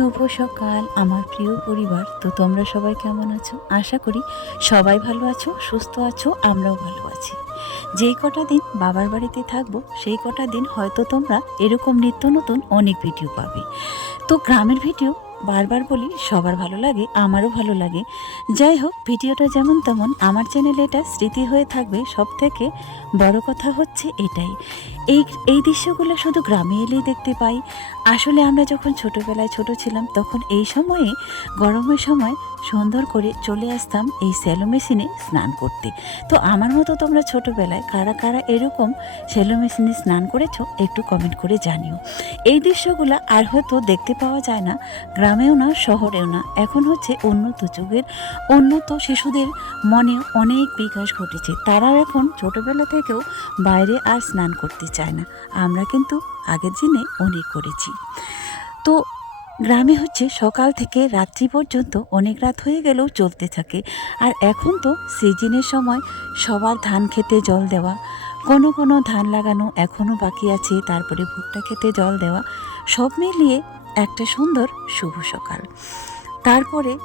শুভ সকাল, আমার প্রিয় পরিবার। তো তোমরা সবাই কেমন আছো? আশা করি সবাই ভালো আছো, সুস্থ আছো, আমরাও ভালো আছি। যেই কটা দিন বাবার বাড়িতে থাকব, সেই কটা দিন হয়তো তোমরা এরকম নিত্য নতুন অনেক ভিডিও পাবে। তো গ্রামের ভিডিও বারবার বলি, সবার ভালো লাগে, আমারও ভালো লাগে। যাই হোক, ভিডিওটা যেমন তেমন, আমার চ্যানেলে এটা স্মৃতি হয়ে থাকবে। সব থেকে বড় কথা হচ্ছে এটাই। এই এই দৃশ্যগুলো শুধু গ্রামে এলেই দেখতে পাই। আসলে আমরা যখন ছোটোবেলায় ছোট ছিলাম, তখন এই সময়ে, গরমের সময় সুন্দর করে চলে আসতাম এই স্যালো মেশিনে স্নান করতে। তো আমার মতো তোমরা ছোটোবেলায় কারা কারা এরকম স্যালো মেশিনে স্নান করেছ, একটু কমেন্ট করে জানিও। এই দৃশ্যগুলো আর হয়তো দেখতে পাওয়া যায় না গ্রামেও না, শহরেও না। এখন হচ্ছে উন্নত যুগের উন্নত শিশুদের মনে অনেক বিকাশ ঘটেছে। তারা এখন ছোটোবেলা থেকেও বাইরে আর স্নান করতে চায় না। আমরা কিন্তু আগের দিনে অনেক করেছি। তো গ্রামে হচ্ছে সকাল থেকে রাত্রি পর্যন্ত অনেক রাত হয়ে গেলেও চলতে থাকে। আর এখন তো সিজনের সময় সবার ধান খেতে জল দেওয়া, কোনো কোনো ধান লাগানো এখনও বাকি আছে। তারপরে ভুট্টা খেতে জল দেওয়া, সব মিলিয়ে একটা সুন্দর শুভ সকাল। তারপরে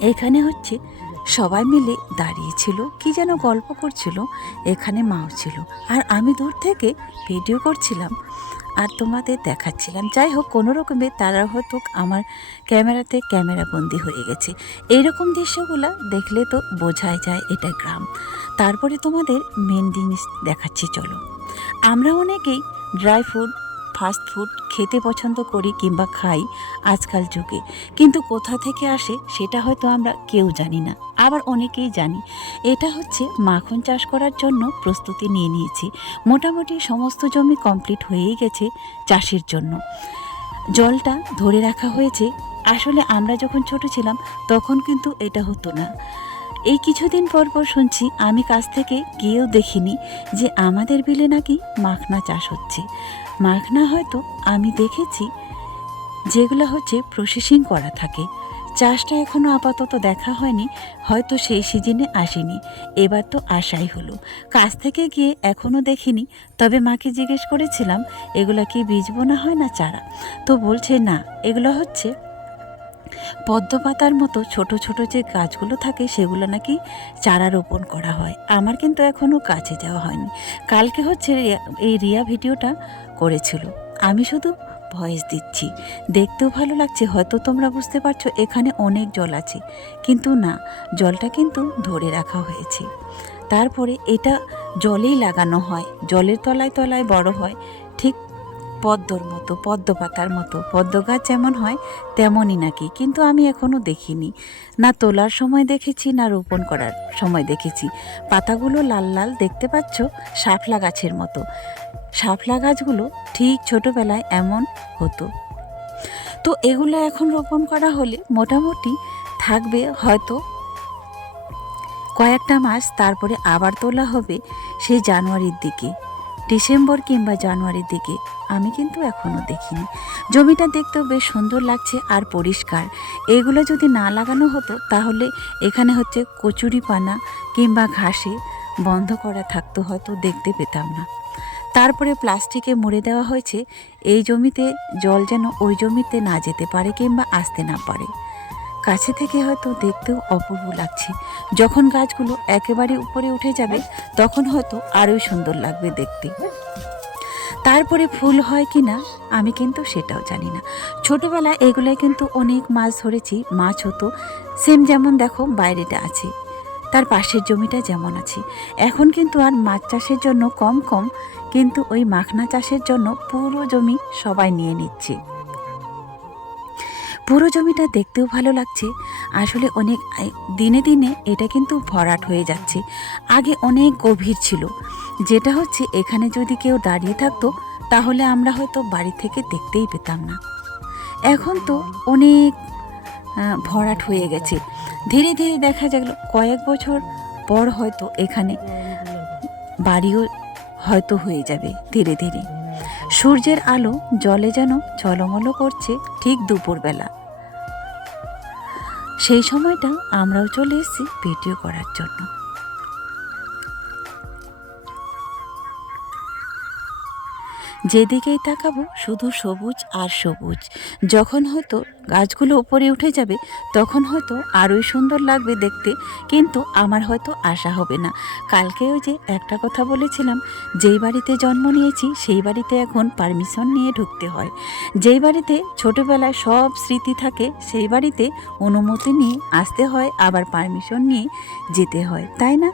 এখানে হচ্ছে সবাই মিলে দাঁড়িয়েছিল কি যেন গল্প করছিল, এখানে মাও ছিল। আর আমি দূর থেকে ভিডিও করছিলাম আর তোমাদের দেখাচ্ছিলাম। যাই হোক, কোনো রকমে তারা হয়তো আমার ক্যামেরাতে ক্যামেরা বন্দি হয়ে গেছে। এইরকম দৃশ্যগুলো দেখলে তো বোঝাই যায় এটা গ্রাম। তারপরে তোমাদের মেন জিনিস দেখাচ্ছি, চলো। আমরা অনেকেই ড্রাই ফ্রুট ফাস্ট ফুড খেতে পছন্দ করি কিংবা খাই আজকাল যুগে। কিন্তু কোথা থেকে আসে সেটা হয়তো আমরা কেউ জানি না। আবার অনেকেই জানি। এটা হচ্ছে মাখন চাষ করার জন্য প্রস্তুতি নিয়ে নিয়েছি। মোটামুটি সমস্ত জমি কমপ্লিট হয়েই গেছে চাষের জন্য। জলটা ধরে রাখা হয়েছে। আসলে আমরা যখন ছোট ছিলাম তখন কিন্তু এটা হতো না। এই কিছুদিন পর পর শুনছি আমি কাছ থেকে গিয়েও দেখিনি যে আমাদের বিলে নাকি মাখনা চাষ হচ্ছে। মাখনা হয়তো আমি দেখেছি, যেগুলো হচ্ছে প্রসেসিং করা থাকে। চাষটা এখনও আপাতত দেখা হয়নি, হয়তো সেই সিজনে আসেনি। এবার তো আশাই হলো। কাছ থেকে গিয়ে এখনও দেখিনি, তবে মাকে জিজ্ঞেস করেছিলাম, এগুলো কি বীজ বোনা হয় না চারা? তো বলছে, না, এগুলো হচ্ছে পদ্ম পাতার মতো ছোট ছোট যে গাছগুলো থাকে সেগুলো নাকি চারা রোপণ করা হয়। আমার কিন্তু এখনও কাছে যাওয়া হয়নি। কালকে হচ্ছে এই রিয়া ভিডিওটা করেছিল। আমি শুধু ভয়েস দিচ্ছি। দেখতেও ভালো লাগছে, হয়তো তোমরা বুঝতে পারছ, এখানে অনেক জল আছে। কিন্তু না, জলটা কিন্তু ধরে রাখা হয়েছে। তারপরে এটা জলেই লাগানো হয়। জলের তলায় তলায় বড় হয়। পদ্মর মতো পদ্ম পাতার মতো। পদ্ম গাছ যেমন হয়, তেমনই নাকি। কিন্তু আমি এখনও দেখিনি। না তোলার সময় দেখেছি, না রোপণ করার সময় দেখেছি। পাতাগুলো লাল লাল, দেখতে পাচ্ছ? শাপলা গাছের মতো। শাপলা গাছগুলো ঠিক ছোটবেলায় এমন হতো। তো এগুলো এখন রোপণ করা হলে মোটামুটি থাকবে হয়তো কয়েকটা মাস, তারপরে আবার তোলা হবে সেই জানুয়ারির দিকে। ডিসেম্বর কিংবা জানুয়ারির দিকে, আমি কিন্তু এখনও দেখিনি। জমিটা দেখতেও বেশ সুন্দর লাগছে আর পরিষ্কার। এগুলো যদি না লাগানো হতো, তাহলে এখানে হচ্ছে কচুরি পানা কিংবা ঘাসে বন্ধ করা থাকতো হয়তো, দেখতে পেতাম না। তারপরে প্লাস্টিকে মুড়ে দেওয়া হয়েছে। এই জমিতে জল যেন ওই জমিতে না যেতে পারে কিংবা আসতে না পারে। কাছে থেকে হয়তো দেখতেও অপূর্ব লাগছে। যখন গাছগুলো একেবারে উপরে উঠে যাবে, তখন হয়তো আরোই সুন্দর লাগবে দেখতে। তারপরে ফুল হয় কি না আমি কিন্তু সেটাও জানি না। ছোটবেলায় এগুলোয় কিন্তু অনেক মাছ ধরেছি, মাছ হতো। সেম যেমন দেখো বাইরেটা আছে, তার পাশের জমিটা যেমন আছে। এখন কিন্তু আর মাছ চাষের জন্য কম কম, কিন্তু ওই মাখনা চাষের জন্য পুরো জমি সবাই নিয়ে নিচ্ছে। পুরো জমিটা দেখতেও ভালো লাগছে। আসলে অনেক দিনে দিনে এটা কিন্তু ভরাট হয়ে যাচ্ছে। আগে অনেক গভীর ছিল। যেটা হচ্ছে, এখানে যদি কেউ দাঁড়িয়ে থাকতো, তাহলে আমরা হয়তো বাড়ি থেকে দেখতেই পেতাম না। এখন তো অনেক ভরাট হয়ে গেছে। ধীরে ধীরে দেখা গেল, কয়েক বছর পর হয়তো এখানে বাড়িও হয়তো হয়ে যাবে ধীরে ধীরে। সূর্যের আলো জলে যেন ঝলমলো করছে ঠিক দুপুরবেলা। সেই সময়টা আমরাও চলে এসেছি ভিডিও করার জন্য। যেদিকেই তাকাবো, শুধু সবুজ আর সবুজ। যখন হয়তো গাছগুলো উপরে উঠে যাবে, তখন হয়তো আরোই সুন্দর লাগবে দেখতে, কিন্তু আমার হয়তো আশা হবে না। কালকেও যে একটা কথা বলেছিলাম, যেই বাড়িতে জন্ম নিয়েছি, সেই বাড়িতে এখন পারমিশন নিয়ে ঢুকতে হয়। যেই বাড়িতে ছোটোবেলায় সব স্মৃতি থাকে, সেই বাড়িতে অনুমতি নিয়ে আসতে হয়, আবার পারমিশন নিয়ে যেতে হয়। তাই না?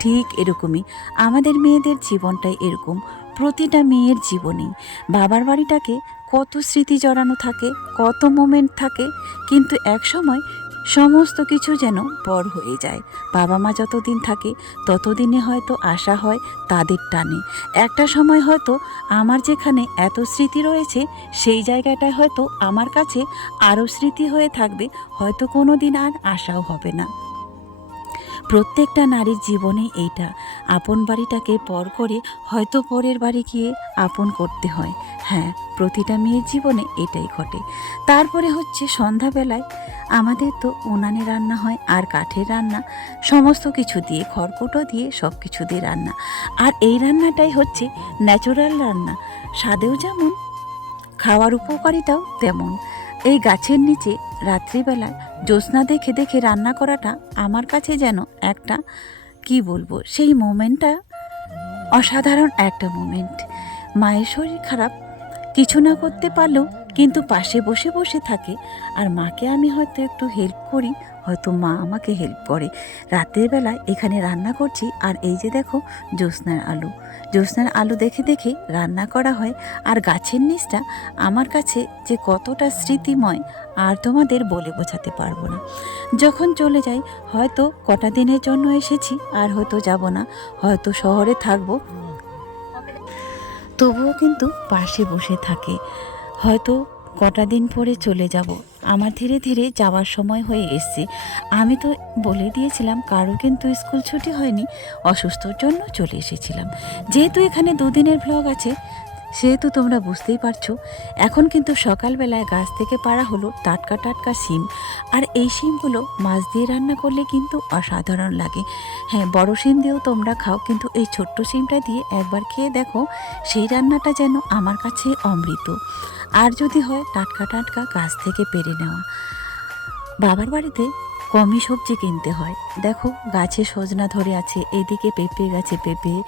ঠিক এরকমই। আমাদের মেয়েদের জীবনটাই এরকম। প্রতিটা মেয়ের জীবনেই বাবার বাড়িটাকে কত স্মৃতি জড়ানো থাকে, কত মোমেন্ট থাকে, কিন্তু এক সময় সমস্ত কিছু যেন পর হয়ে যায়। বাবা মা যতদিন থাকে, ততদিনে হয়তো আশা হয় তাদের টানে। একটা সময় হয়তো আমার যেখানে এত স্মৃতি রয়েছে, সেই জায়গাটায় হয়তো আমার কাছে আরও স্মৃতি হয়ে থাকবে, হয়তো কোনো দিন আর আশাও হবে না। প্রত্যেকটা নারীর জীবনে এইটা। আপন বাড়িটাকে পর করে হয়তো পরের বাড়ি গিয়ে আপন করতে হয়। হ্যাঁ প্রতিটা মেয়ের জীবনে এটাই ঘটে। তারপরে হচ্ছে সন্ধ্যাবেলায় আমাদের তো উনানে রান্না হয় আর কাঠের রান্না। সমস্ত কিছু দিয়ে, খড়কুটো দিয়ে সব কিছু দিয়ে রান্না। আর এই রান্নাটাই হচ্ছে ন্যাচারাল রান্না। স্বাদেও যেমন, খাওয়ার উপকারিতাও তেমন। এই গাছের নিচে রাত্রিবেলা জ্যোৎস্না দেখে দেখে রান্না করাটা আমার কাছে যেন একটা, কি বলব, সেই মোমেন্টটা অসাধারণ একটা মোমেন্ট মায়ের শরীর খারাপ, কিছু না করতে পারলেও কিন্তু পাশে বসে বসে থাকে। আর মাকে আমি হয়তো একটু হেল্প করি, হয়তো মা আমাকে হেল্প করে। রাতের বেলায় এখানে রান্না করছি, আর এই যে দেখো জ্যোৎস্নার আলু। জ্যোৎস্নার আলু দেখে দেখে রান্না করা হয়, আর গাছের নিচটা আমার কাছে যে কতটা স্মৃতিময়, আর তোমাদের বলে বোঝাতে পারব না। যখন চলে যাই, হয়তো কটা দিনের জন্য এসেছি, আর হয়তো যাব না। হয়তো শহরে থাকব। তবুও কিন্তু পাশে বসে থাকে। হয়তো কটা দিন পরে চলে যাব। আমার ধীরে ধীরে যাওয়ার সময় হয়ে এসছে। আমি তো বলে দিয়েছিলাম, কারও কিন্তু স্কুল ছুটি হয়নি, অসুস্থর জন্য চলে এসেছিলাম। যেহেতু এখানে দুদিনের ব্লগ আছে সেহেতু তোমরা বুঝতেই পারছ, এখন কিন্তু সকালবেলায় গাছ থেকে পাড়া হলো টাটকা টাটকা শিম। আর এই শিমগুলো মাছ দিয়ে রান্না করলে কিন্তু অসাধারণ লাগে। হ্যাঁ বড় শিম দিয়েও তোমরা খাও, কিন্তু এই ছোট্ট শিমটা দিয়ে একবার খেয়ে দেখো, সেই রান্নাটা যেন আমার কাছে অমৃত। আর যদি হয় টাটকা টাটকা গাছ থেকে পেরে নেওয়া। বাবার বাড়িতে কমই সবজি কিনতে হয়। দেখো, গাছে সজনা ধরে আছে, এদিকে পেঁপে গাছে পেঁপে,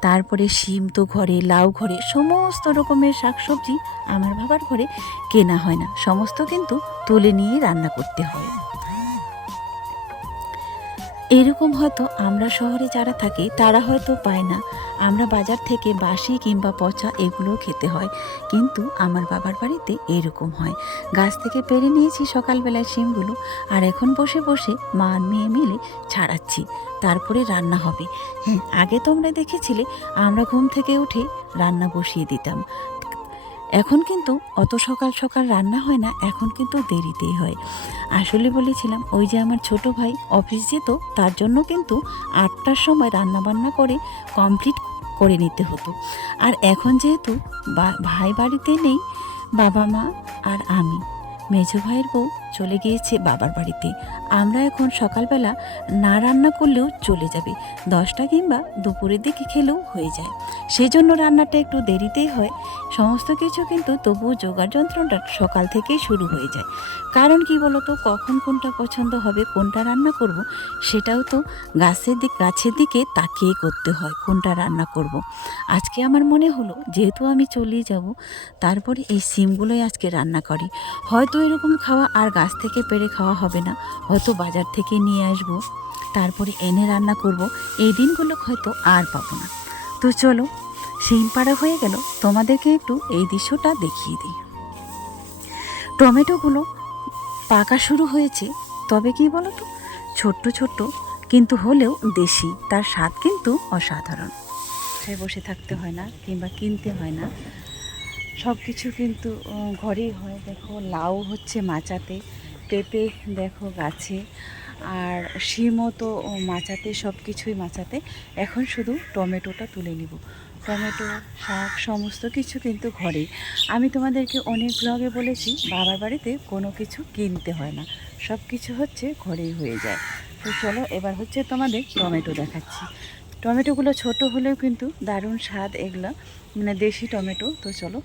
তারপরে শিম তো ঘরে, লাউ ঘরে, সমস্ত রকমের শাকসবজি আমার বাবার ঘরে কেনা হয় না। সমস্ত কিন্তু তুলে নিয়ে রান্না করতে হয়। এরকম হয়তো আমরা শহরে যারা থাকি, তারা হয়তো পায় না। আমরা বাজার থেকে বাসি কিংবা পচা এগুলো খেতে হয়। কিন্তু আমার বাবার বাড়িতে এরকম হয়। গাছ থেকে পেরে নিয়েছি সকালবেলায় শিমগুলো আর এখন বসে বসে মা আর মেয়ে মিলে ছাড়াচ্ছি। তারপরে রান্না হবে। হ্যাঁ আগে তোমরা দেখেছিলে, আমরা ঘুম থেকে উঠে রান্না বসিয়ে দিতাম। এখন কিন্তু অত সকাল সকাল রান্না হয় না, এখন কিন্তু দেরিতেই হয়। আসলে বলেছিলাম, ওই যে আমার ছোট ভাই অফিস যেত, তার জন্য কিন্তু আটটার সময় রান্না বান্না করে কমপ্লিট করে নিতে হতো। আর এখন যেহেতু ভাই বাড়িতে নেই, বাবা মা আর আমি মেজো ভাইয়ের বউ চলে গিয়েছে বাবার বাড়িতে। আমরা এখন সকালবেলা না রান্না করলেও চলে যাবে। দশটা কিংবা দুপুরের দিকে খেলেও হয়ে যায়। সেই জন্য রান্নাটা একটু দেরিতেই হয়। সমস্ত কিছু কিন্তু তবুও জোগাড় যন্ত্রটা সকাল থেকেই শুরু হয়ে যায়। কারণ কি বলতো, কখন কোনটা পছন্দ হবে, কোনটা রান্না করব, সেটাও তো গাছের দিক গাছের দিকে তাকিয়ে করতে হয়, কোনটা রান্না করব। আজকে আমার মনে হলো, যেহেতু আমি চলেই যাব, তারপরে এই সিমগুলোই আজকে রান্না করি। হয়তো এরকম খাওয়া আর গাছ থেকে পেরে খাওয়া হবে না। হয়তো বাজার থেকে নিয়ে আসব। তারপরে এনে রান্না করব। এই দিনগুলো হয়তো আর পাবো না। তো চলো সিম পাড়া হয়ে গেল। তোমাদেরকে একটু এই দৃশ্যটা দেখিয়ে দিই। টমেটোগুলো পাকা শুরু হয়েছে। তবে কি বলো তো ছোট্ট ছোট্ট, কিন্তু হলেও দেশি। তার স্বাদ কিন্তু অসাধারণ। বসে থাকতে হয় না, কিংবা কিনতে হয় না। সব কিছু কিন্তু ঘরেই হয়। দেখো, লাউ হচ্ছে মাচাতে, পেঁপে দেখো গাছে, আর শিমও তো মাচাতে সব কিছুই মাচাতে। এখন শুধু টমেটোটা তুলে নিব। টমেটো, শাক, সমস্ত কিছু কিন্তু ঘরেই। আমি তোমাদেরকে অনেক ব্লগে বলেছি, বাবার বাড়িতে কোনো কিছু কিনতে হয় না। সব কিছু হচ্ছে ঘরেই হয়ে যায়। তো চলো, এবার হচ্ছে তোমাদের টমেটো দেখাচ্ছি। টমেটোগুলো ছোট হলেও কিন্তু দারুণ স্বাদ এগুলো মানে দেশি টমেটো। তো চলো।